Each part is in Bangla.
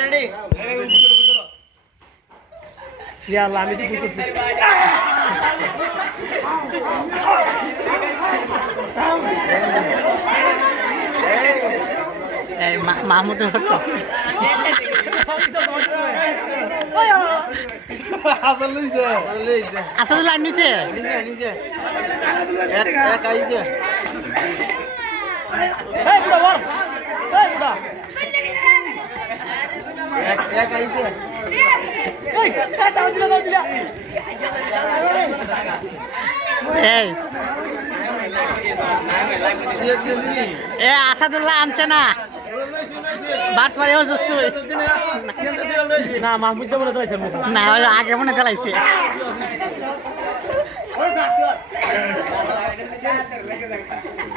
রেডি ইয়া আল্লাহ আমি তো বুঝতেছি এই মাহমুদের হতো আসল লাইন নিচে নিচে এক আইছে এই বুড়া বল এই বুড়া এক আইছে এই দাও দিলা এই এ আসাদুল্লাহ আনছে না বাট মারে ও জুসু না মাহমুদ তো বলে দিয়েছে না ওই আগে মনে চালাইছে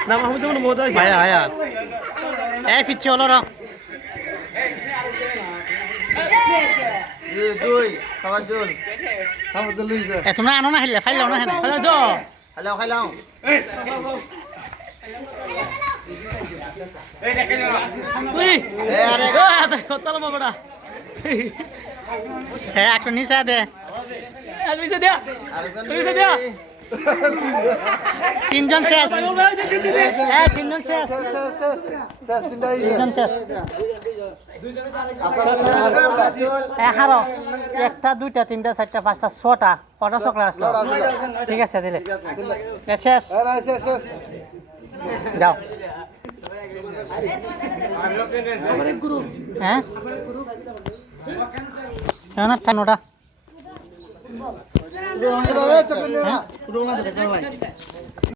না মাহমুদ তো বলে মজা ভাইয়া ভাইয়া এই পিচ্ছে হলো র দুই খাবার জল খাবার জল লইছে এ তোমরা আনো না হেলে ফাইলো না হেনে হ্যালো যো খাইলাও খাইলাও উই আরে তালা বাবাটা হে একটা নিচে দে নিচে দিয়া আরেকজন নিচে দিয়া তিনজন শেষ হ্যাঁ তিনজন শেষ তিনজন শেষ হারো একটা দুইটা তিনটা চারটা পাঁচটা ছটা কটা চকরা আসলো ঠিক আছে দিলে শেষ যাও হ্যাঁ কেমন ঠান্ডা চকলেট